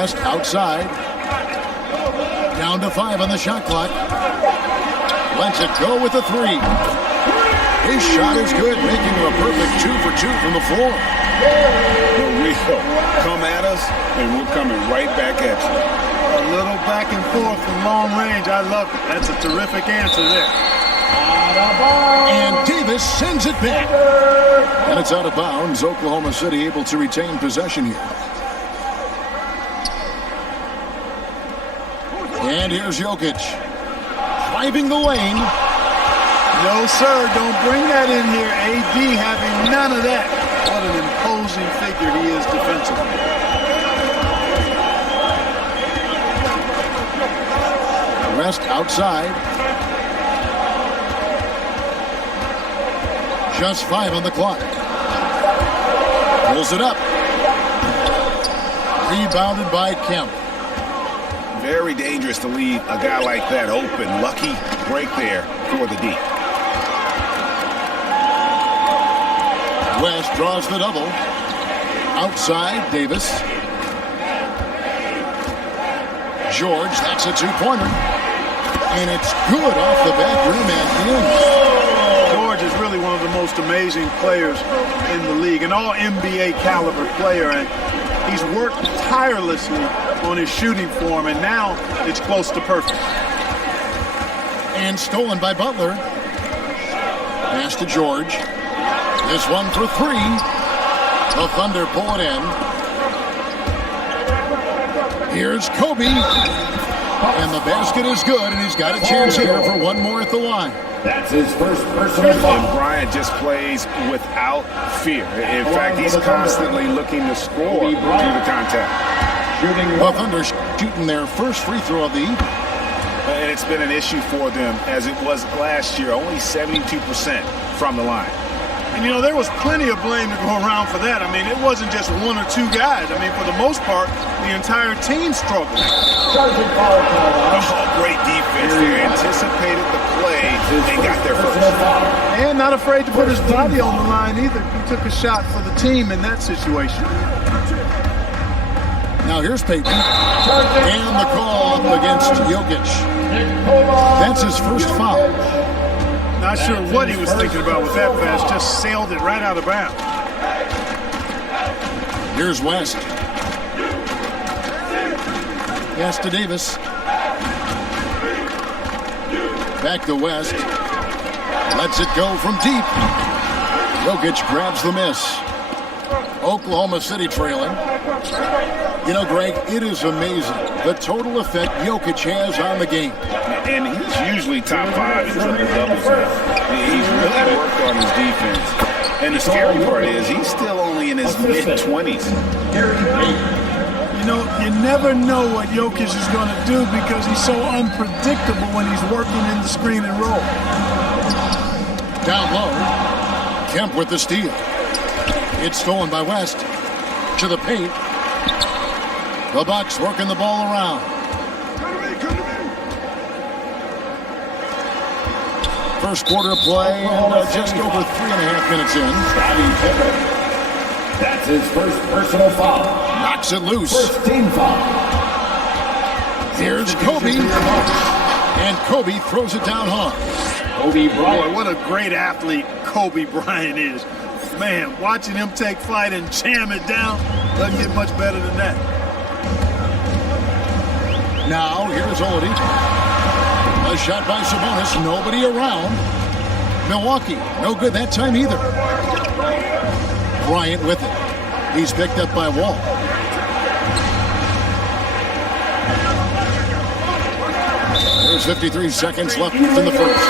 West outside. Down to 5 on the shot clock. Lets it go with a 3. His shot is good, making it a perfect 2 for 2 from the floor. Here we go. Come at us, and we're coming right back at you. A little back and forth from long range. I love it. That's a terrific answer there. And Davis sends it back. And it's out of bounds. Oklahoma City able to retain possession here. And here's Jokic. Driving the lane. No, sir. Don't bring that in here. AD having none of that. What an imposing figure he is defensively. West outside. Just 5 on the clock. Pulls it up. Rebounded by Kemp. Very dangerous to leave a guy like that open. Lucky break there for the D. West draws the double. Outside, Davis. George, that's a 2-pointer. And it's good off the back rim and in. George is really one of the most amazing players in the league, an all-NBA caliber player, and he's worked tirelessly on his shooting form, and now it's close to perfect. And stolen by Butler. Pass to George. This one for 3. The Thunder pull it in. Here's Kobe. And the basket is good, and he's got a chance here for one more at the line. That's his first personal foul. And Bryant just plays without fear. In fact, he's constantly looking to score through the contact. The Thunder shooting their first free throw of the evening. And it's been an issue for them, as it was last year, only 72% from the line. And, you know, there was plenty of blame to go around for that. I mean, it wasn't just 1 or 2 guys. I mean, for the most part, the entire team struggled. Oh, great defense. They anticipated the play and got there first. And not afraid to put his body on the line either. He took a shot for the team in that situation. Now here's Payton. And the call up against Jokic. That's his first foul. Not sure what he was thinking about with that pass. Just sailed it right out of bounds. Here's West. Pass to Davis. Back to West. Lets it go from deep. Jokic grabs the miss. Oklahoma City trailing. You know, Greg, it is amazing the total effect Jokic has on the game. And he's usually top 5 in triple doubles now. He's really worked on his defense. And the scary part is he's still only in his mid-20s. You know, you never know what Jokic is going to do because he's so unpredictable when he's working in the screen and roll. Down low, Kemp with the steal. It's stolen by West. To the paint. The Bucks working the ball around. First quarter play, and just over 3.5 minutes in. That's his first personal foul. Knocks it loose. First team foul. Here's Kobe. And Kobe throws it down hard. Kobe Bryant. Boy, what a great athlete Kobe Bryant is. Man, watching him take flight and jam it down doesn't get much better than that. Now, here's Oladipo. A shot by Sabonis, nobody around. Milwaukee, no good that time either. Bryant with it. He's picked up by Wall. There's 53 seconds left in the first.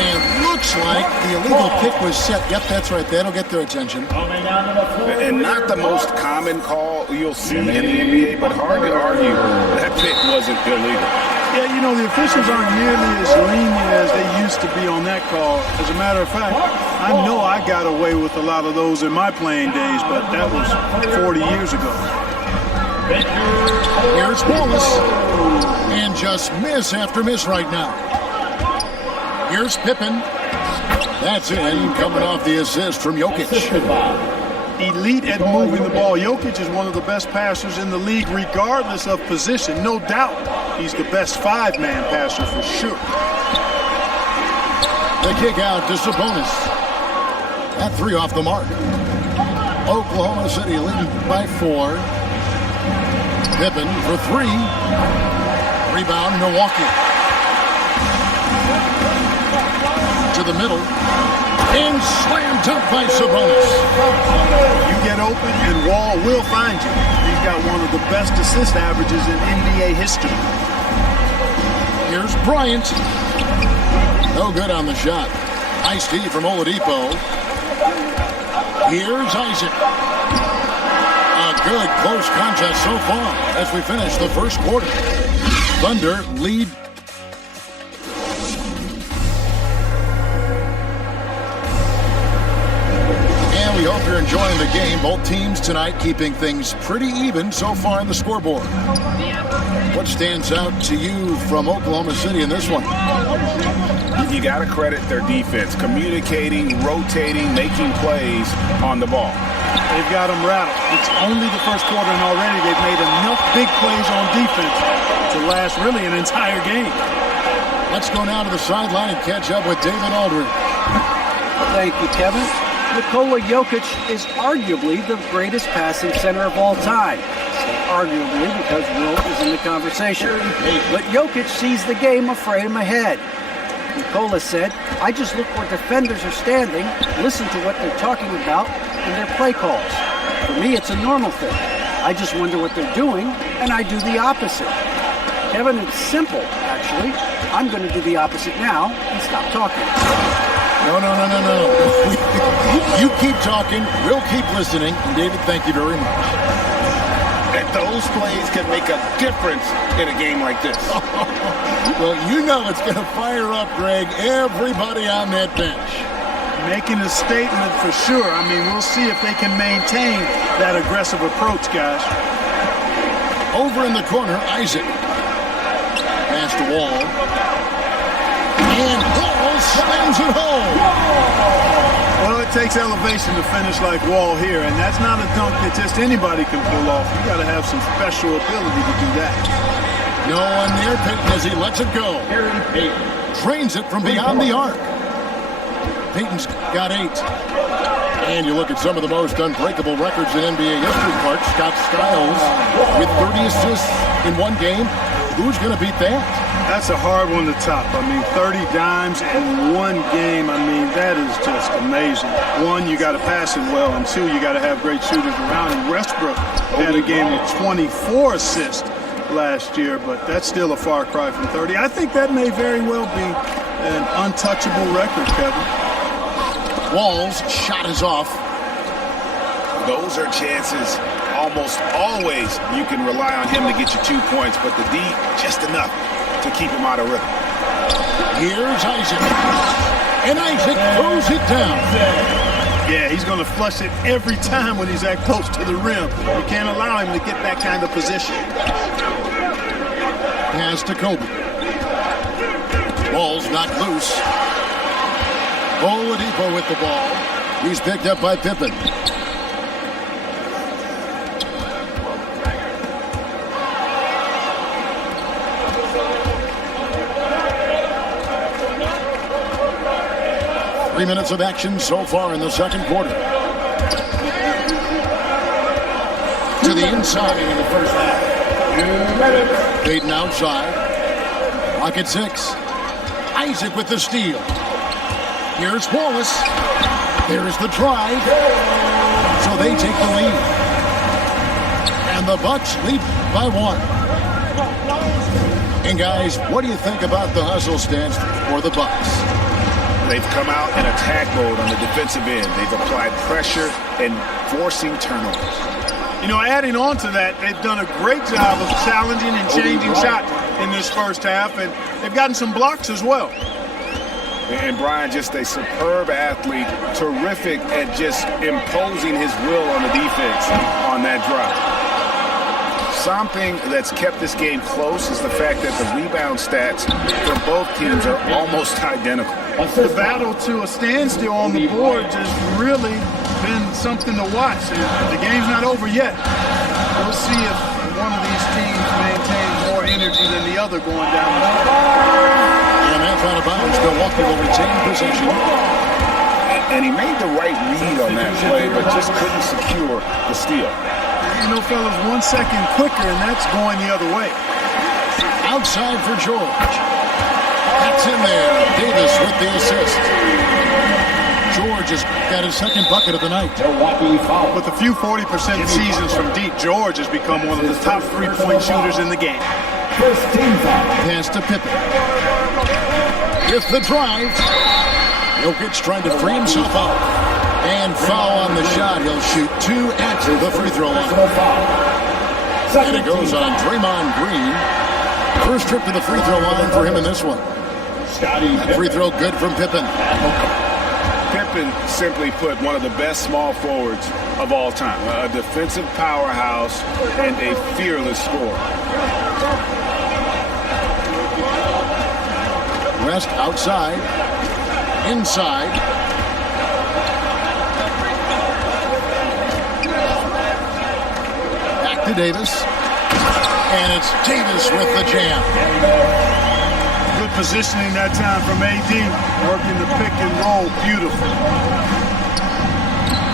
And looks like the illegal pick was set. Yep, that's right. That'll get their attention. And not the most common call you'll see in the NBA, but hard to argue that pick wasn't illegal. Yeah, you know, the officials aren't nearly as lenient as they used to be on that call. As a matter of fact, I know I got away with a lot of those in my playing days, but that was 40 years ago. Here's Wallace. And just miss after miss right now. Here's Pippen. That's in, coming off the assist from Jokic. elite at moving the ball. Jokic is one of the best passers in the league, regardless of position. No doubt he's the best five-man passer for sure. The kick out to Sabonis. That three off the mark. Oklahoma City leading by 4. Pippen for 3. Rebound, Milwaukee. To the middle. And slam dunk by Sabonis. You get open and Wall will find you. He's got one of the best assist averages in NBA history. Here's Bryant. No good on the shot. Nice D from Oladipo. Here's Isaac. A good close contest so far as we finish the first quarter. Thunder lead. And we hope you're enjoying the game. Both teams tonight keeping things pretty even so far in the scoreboard. What stands out to you from Oklahoma City in this one? You got to credit their defense, communicating, rotating, making plays on the ball. They've got them rattled. It's only the first quarter, and already they've made enough big plays on defense to last really an entire game. Let's go now to the sideline and catch up with David Aldridge. Thank you, Kevin. Nikola Jokic is arguably the greatest passing center of all time. Arguably because Wilt is in the conversation. But Jokic sees the game afraid him ahead. Nikola said, I just look where defenders are standing, listen to what they're talking about, and their play calls. For me, it's a normal thing. I just wonder what they're doing, and I do the opposite. Kevin, it's simple, actually. I'm going to do the opposite now and stop talking. No. You keep talking, we'll keep listening. And David, thank you very much. And those plays can make a difference in a game like this. Well, you know it's going to fire up, Greg, everybody on that bench. Making a statement for sure. I mean, we'll see if they can maintain that aggressive approach, guys. Over in the corner, Isaac. Pass to Wall. And Wall slams it home. Well, it takes elevation to finish like Wall here, and that's not a dunk that just anybody can pull off. You got to have some special ability to do that. No one near Payton as he lets it go. Drains it from beyond the arc. Payton's got 8. And you look at some of the most unbreakable records in NBA history, Clark. Scott Skiles with 30 assists in one game. Who's going to beat that? That's a hard one to top. I mean, 30 dimes in one game. I mean, that is just amazing. One, you got to pass it well, and 2, you got to have great shooters around. And Westbrook had a game with 24 assists last year, but that's still a far cry from 30. I think that may very well be an untouchable record, Kevin. Wall's shot is off. Those are chances almost always you can rely on him to get you 2 points, but the D, just enough to keep him out of rhythm. Here's Isaac. And Isaac throws it down. Yeah, he's going to flush it every time when he's that close to the rim. You can't allow him to get that kind of position. Pass to Kobe. Ball's not loose. Oladipo with the ball. He's picked up by Pippen. Three minutes of action so far in the second quarter. To the inside in the first half. Payton outside. Rocket 6. Isaac with the steal. Here's Wallace. There's the drive. So they take the lead. And the Bucks lead by 1. And guys, what do you think about the hustle stance for the Bucks? They've come out in attack mode on the defensive end. They've applied pressure and forcing turnovers. You know, adding on to that, they've done a great job of challenging and changing shots in this first half, and they've gotten some blocks as well. And Brian, just a superb athlete, terrific at just imposing his will on the defense on that drive. Something that's kept this game close is the fact that the rebound stats for both teams are almost identical. The battle to a standstill on the board just really been something to watch. The game's not over yet. We'll see if one of these teams maintains more energy than the other going down the stretch. And that's out of bounds. Milwaukee will retain possession. And he made the right read on that play, but just couldn't secure the steal. You know, fellas, 1 second quicker, and that's going the other way. Outside for George. That's in there. Davis with the assist. George has got his second bucket of the night. Milwaukee foul. With a few 40% seasons from deep, George has become one of the top three-point shooters in the game. First team foul. Pass to Pippen. With the drive. Jokic trying to free himself up. And foul on the shot. He'll shoot 2 at the free throw line. Personal foul. And it goes on Draymond Green. First trip to the free throw line for him in this one. Scottie Free throw good from Pippen. Pippen, simply put, one of the best small forwards of all time. A defensive powerhouse and a fearless scorer. West outside. Inside. Back to Davis. And it's Davis with the jam. Good positioning that time from AD, working the pick and roll, beautiful.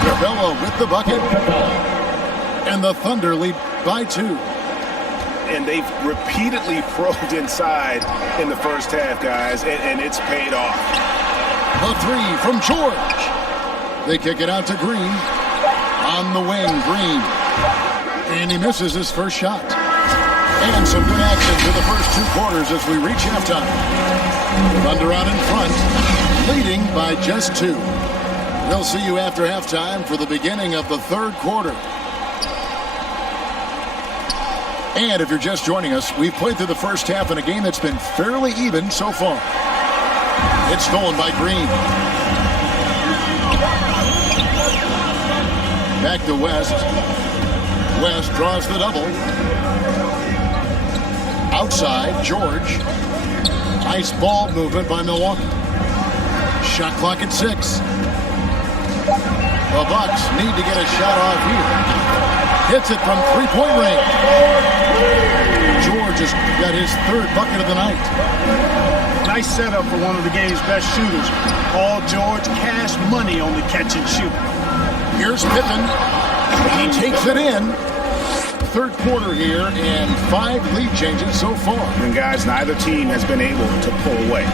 Capella with the bucket. And the Thunder lead by 2. And they've repeatedly probed inside in the first half, guys, and it's paid off. The 3 from George. They kick it out to Green. On the wing, Green. And he misses his first shot. And some good action to the first 2 quarters as we reach halftime. Thunder out in front, leading by just 2. We'll see you after halftime for the beginning of the third quarter. And if you're just joining us, we've played through the first half in a game that's been fairly even so far. It's stolen by Green. Back to West. West draws the double. Outside, George. Nice ball movement by Milwaukee. Shot clock at 6. The Bucks need to get a shot off here. Hits it from three-point range. George has got his 3rd bucket of the night. Nice setup for one of the game's best shooters. Paul George, cash money on the catch and shoot. Here's Pippen. He takes it in. Third quarter here and 5 lead changes so far. And guys, neither team has been able to pull away.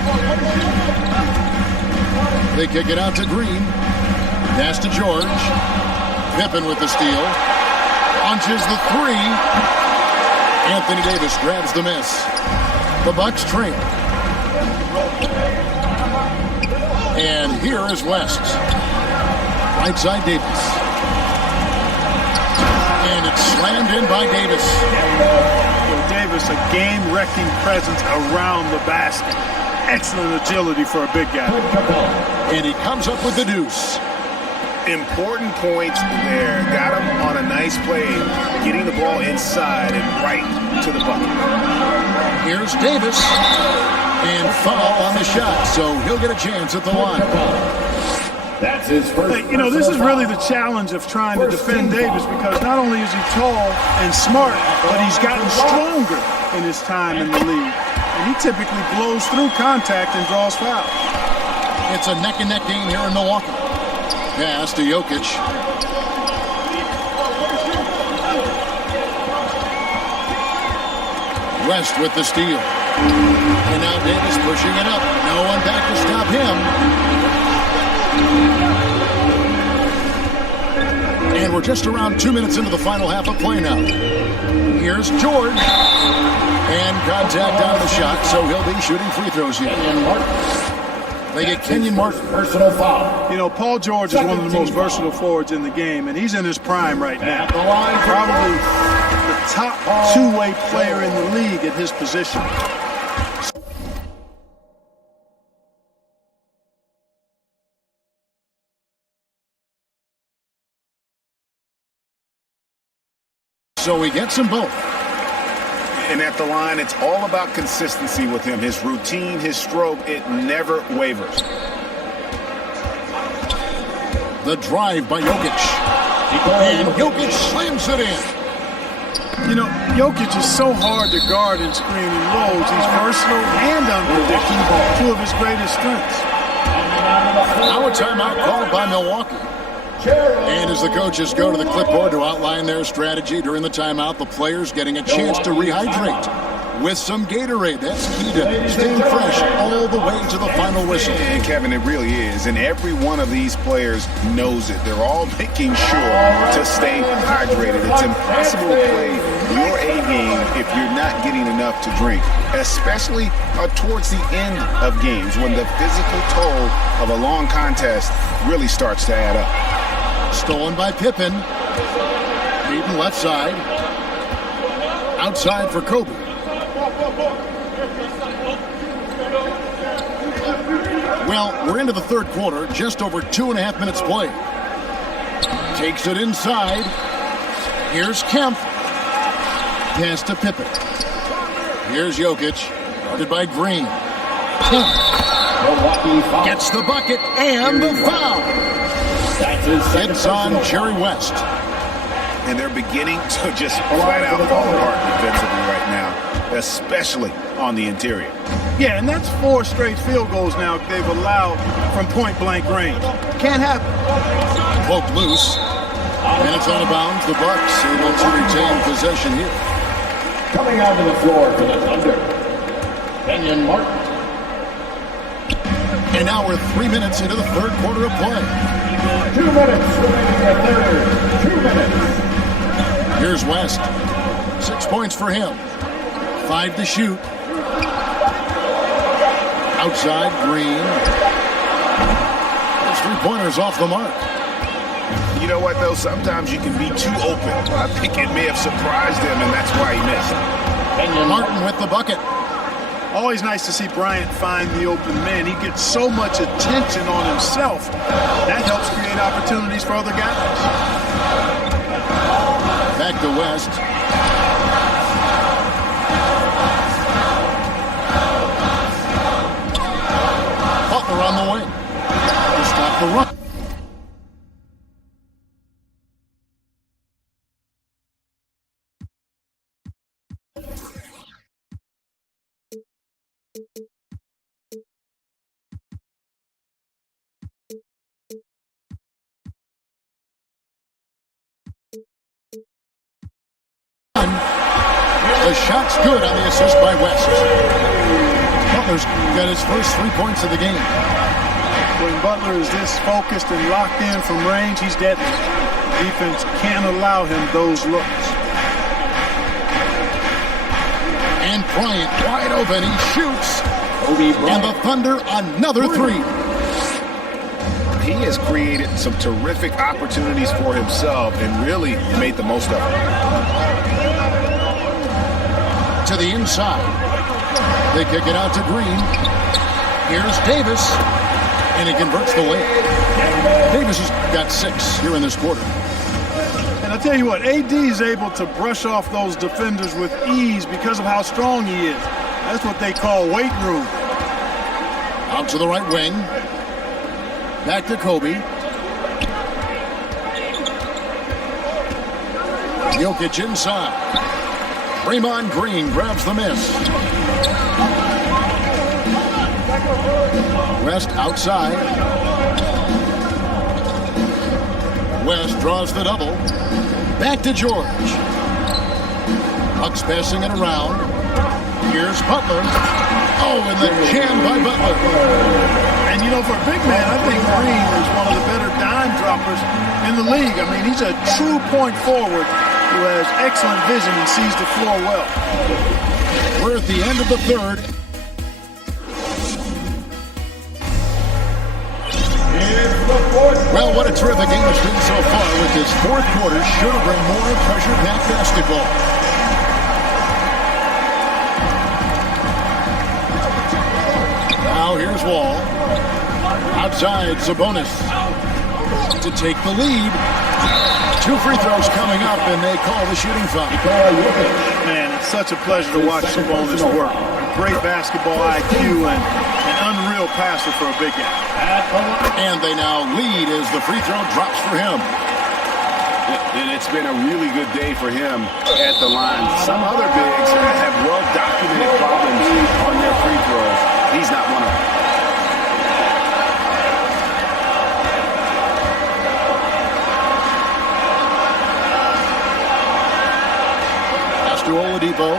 They kick it out to Green. Pass to George. Pippen with the steal. Launches the 3. Anthony Davis grabs the miss. The Bucks trail. And here is West. Right side Davis. And it's slammed in by Davis. Davis, a game-wrecking presence around the basket. Excellent agility for a big guy. And he comes up with the deuce. Important points there. Got him on a nice play, getting the ball inside and right to the bucket. Here's Davis. And foul on the shot, so he'll get a chance at the line. That's his first. You know, this is really the challenge of trying to defend Davis, because not only is he tall and smart, but he's gotten stronger in his time in the league. And he typically blows through contact and draws fouls. It's a neck-and-neck game here in Milwaukee. Pass to Jokic. West with the steal. And now Davis pushing it up. No one back to stop him. And we're just around 2 minutes into the final half of play now. Here's George. And contact on the shot, so he'll be shooting free throws here. They get Kenyon Martin. Personal foul. You know, Paul George is one of the most versatile forwards in the game, and he's in his prime right now. Probably the top two-way player in the league at his position. So he gets them both. And at the line, it's all about consistency with him. His routine, his stroke, it never wavers. The drive by Jokic. And Jokic slams it in. You know, Jokic is so hard to guard and screen and rolls. He's versatile and unpredictable, two of his greatest strengths. Now a timeout called by Milwaukee. And as the coaches go to the clipboard to outline their strategy during the timeout, the players getting a chance to rehydrate with some Gatorade. That's key to staying fresh all the way to the final whistle. And Kevin, it really is. And every one of these players knows it. They're all making sure to stay hydrated. It's impossible to play your A game if you're not getting enough to drink, especially towards the end of games when the physical toll of a long contest really starts to add up. Stolen by Pippen. Beaten left side. Outside for Kobe. Well, we're into the third quarter, just over 2.5 minutes played. Takes it inside. Here's Kemp. Pass to Pippen. Here's Jokic, guarded by Green. Kemp gets the bucket and the foul. It's on Jerry West. And they're beginning to just flat out fall apart defensively right now, especially on the interior. Yeah, and that's 4 straight field goals now they've allowed from point-blank range. Can't happen. Poked loose. And it's out of bounds. The Bucks able to retain possession here. Coming onto the floor for the Thunder, Kenyon Martin. And now we're 3 minutes into the third quarter of play. 2 minutes remaining in the third. 2 minutes. Here's West. 6 points for him. 5 to shoot. Outside, Green. His three-pointers off the mark. You know what, though? Sometimes you can be too open. I think it may have surprised him, and that's why he missed. Martin with the bucket. Always nice to see Bryant find the open man. He gets so much attention on himself. That helps create opportunities for other guys. Back to West. Butler on the wing. To stop the run. The shot's good on the assist by West. Butler's got his first 3 points of the game. When Butler is this focused and locked in from range, he's deadly. Defense can't allow him those looks. And Bryant wide open. He shoots. And the Thunder another 3. He has created some terrific opportunities for himself and really made the most of it. To the inside. They kick it out to Green. Here's Davis. And he converts the layup. Davis has got 6 here in this quarter. And I tell you what, AD is able to brush off those defenders with ease because of how strong he is. That's what they call weight room. Out to the right wing. Back to Kobe. Jokic inside. Draymond Green grabs the miss. West outside. West draws the double. Back to George. Bucks passing it around. Here's Butler. Oh, and the jam by Butler. And, you know, for a big man, I think Green is one of the better dime droppers in the league. I mean, he's a true point forward who has excellent vision and sees the floor well. We're at the end of the third. Well, what a terrific game it's been so far with this fourth quarter. Sure to bring more pressure-packed basketball. Now here's Wall. Outside, Sabonis to take the lead. 2 free throws coming up, and they call the shooting foul. Man, it's such a pleasure to watch Sabonis work. Great basketball IQ and an unreal downhill passer for a big guy. And they now lead as the free throw drops for him. And it's been a really good day for him at the line. Some other bigs have well-documented problems on their free throws. He's not one of them. Pass to Oladipo.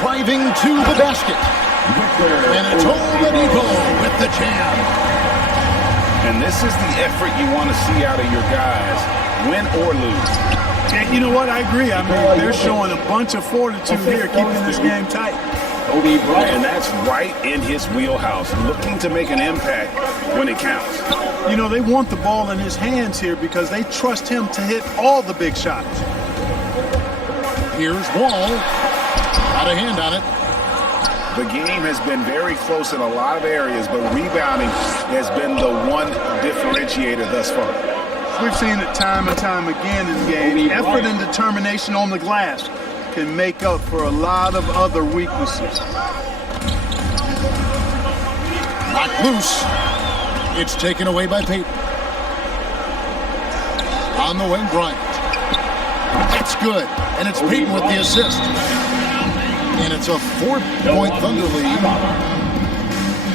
Driving to the basket. And it's Oladipo with the jam. And this is the effort you want to see out of your guys, win or lose. And you know what? I agree. I mean, they're showing a bunch of fortitude here, keeping this game tight. And that's right in his wheelhouse, looking to make an impact when it counts. You know, they want the ball in his hands here because they trust him to hit all the big shots. Here's Wall. Got a hand on it. The game has been very close in a lot of areas, but rebounding has been the one differentiator thus far. We've seen it time and time again in the game. Effort and determination on the glass can make up for a lot of other weaknesses. Knocked loose. It's taken away by Payton. On the wing, Bryant. It's good, and it's Payton with the assist. And it's a 4-point Thunder lead.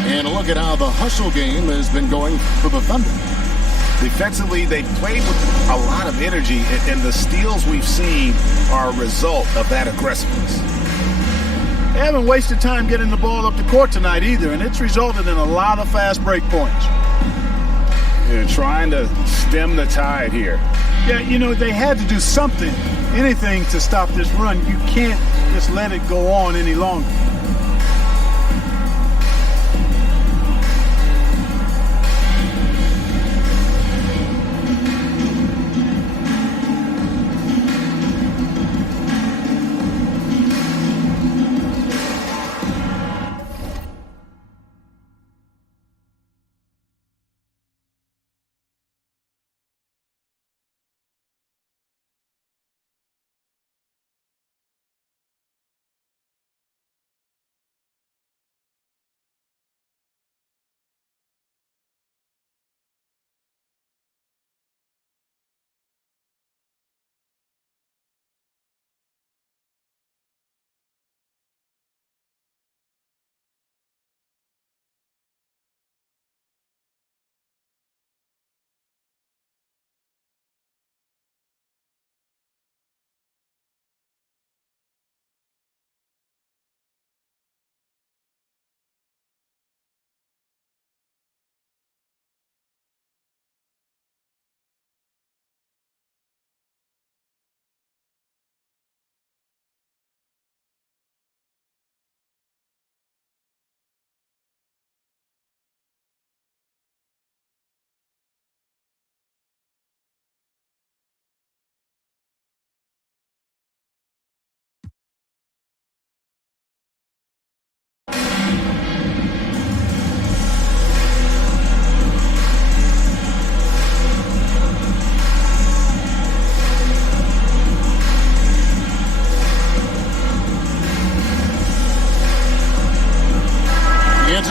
And look at how the hustle game has been going for the Thunder. Defensively, they played with a lot of energy, and the steals we've seen are a result of that aggressiveness. They haven't wasted time getting the ball up the court tonight either, and it's resulted in a lot of fast break points. They're trying to stem the tide here. Yeah, you know, they had to do something, anything to stop this run. You can't just let it go on any longer.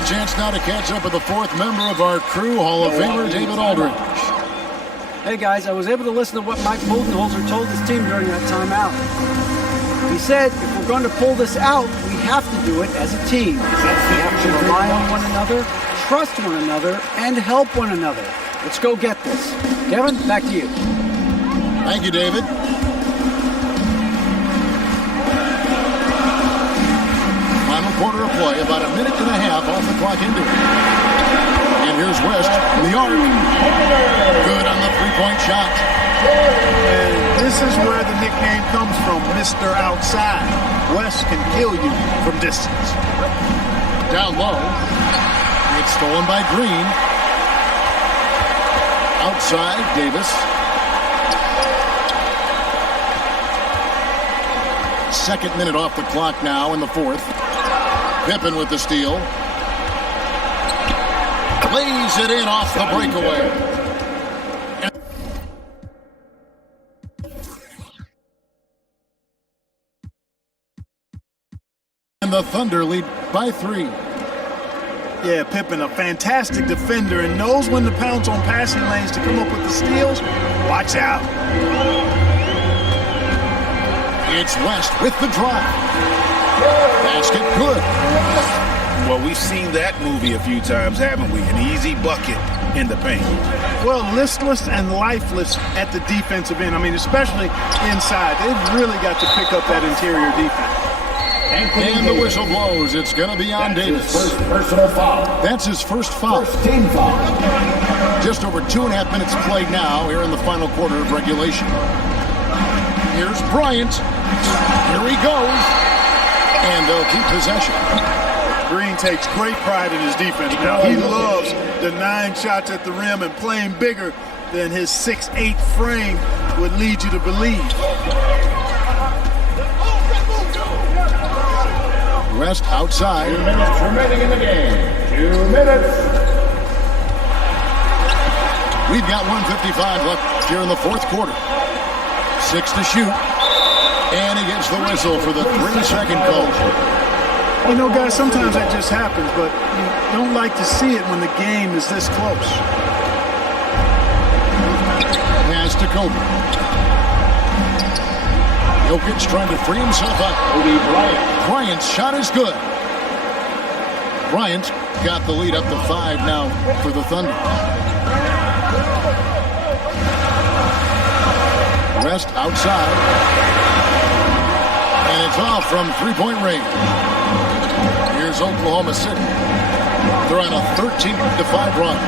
Chance now to catch up with the fourth member of our crew, Hall of Famer David Aldridge. Hey guys, I was able to listen to what Mike Budenholzer told his team during that timeout. He said, if we're going to pull this out, we have to do it as a team. We have to rely on one another, trust one another, and help one another. Let's go get this. Kevin, back to you. Thank you, David. Final quarter of play, about a minute and a half off the clock into it. And here's West in the arc. Good on the three-point shot. And this is where the nickname comes from, Mr. Outside. West can kill you from distance. Down low. It's stolen by Green. Outside, Davis. Second minute off the clock now in the fourth. Pippen with the steal. Lays it in off the breakaway. the Thunder lead by 3. Yeah, Pippen, a fantastic defender and knows when to pounce on passing lanes to come up with the steals. Watch out. It's West with the drive. Basket good. Well, we've seen that movie a few times, haven't we? An easy bucket in the paint. Well, listless and lifeless at the defensive end. I mean, especially inside. They've really got to pick up that interior defense. And the whistle blows. It's going to be on Davis. First personal foul. That's his first foul. First team foul. Just over 2.5 minutes played now here in the final quarter of regulation. Here's Bryant. Here he goes. And they'll keep possession. Green takes great pride in his defense now. He loves the 9 shots at the rim and playing bigger than his 6'8" frame would lead you to believe. West outside. 2 minutes remaining in the game. 2 minutes. We've got 1:55 left here in the fourth quarter. 6 to shoot. And he gets the whistle for the 3-second call. You know, guys, sometimes that just happens, but you don't like to see it when the game is this close. Pass to Kobe. Jokic trying to free himself up. Kobe Bryant. Bryant's shot is good. Bryant got the lead up to 5 now for the Thunder. West outside. And it's off from three-point range. Here's Oklahoma City. They're on a 13-5 run.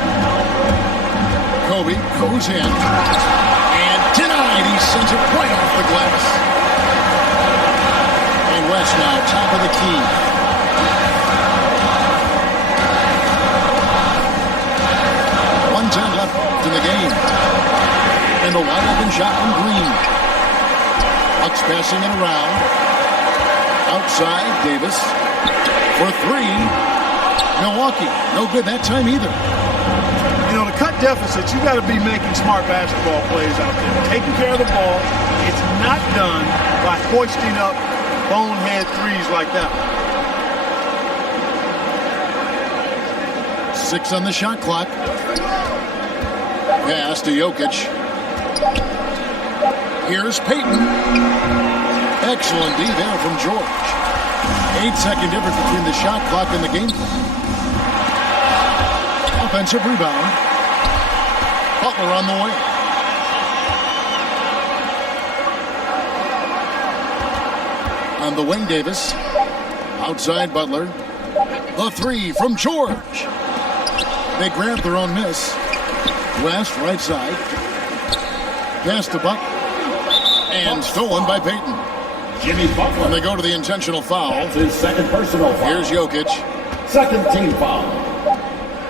Kobe goes in. And denied. He sends it right off the glass. And West now top of the key. .110 left in the game. And the wide open shot from Green. Bucks passing it around. Outside, Davis for 3. Milwaukee, no good that time either. You know, to cut deficits, you got to be making smart basketball plays out there. Taking care of the ball. It's not done by hoisting up bonehead threes like that. 6 on the shot clock. Pass to Jokic. Here's Payton. Excellent D there from George. 8-second difference between the shot clock and the game clock. Offensive rebound. Butler on the way. On the wing, Davis. Outside Butler. The 3 from George. They grab their own miss. West, right side. Pass to Butler. And stolen by Payton. Jimmy Butler. And they go to the intentional foul. That's his second personal foul. Here's Jokic. Second team foul.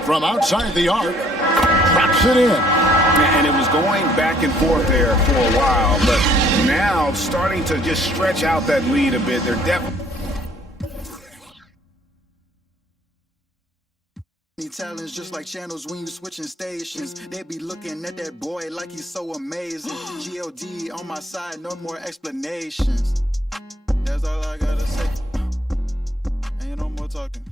From outside the arc. Drops it in. And it was going back and forth there for a while, but now starting to just stretch out that lead a bit. They're definitely talents just like channels when you switching stations. They be looking at that boy like he's so amazing. GLD on my side, no more explanations. That's all I gotta say. Ain't no more talking.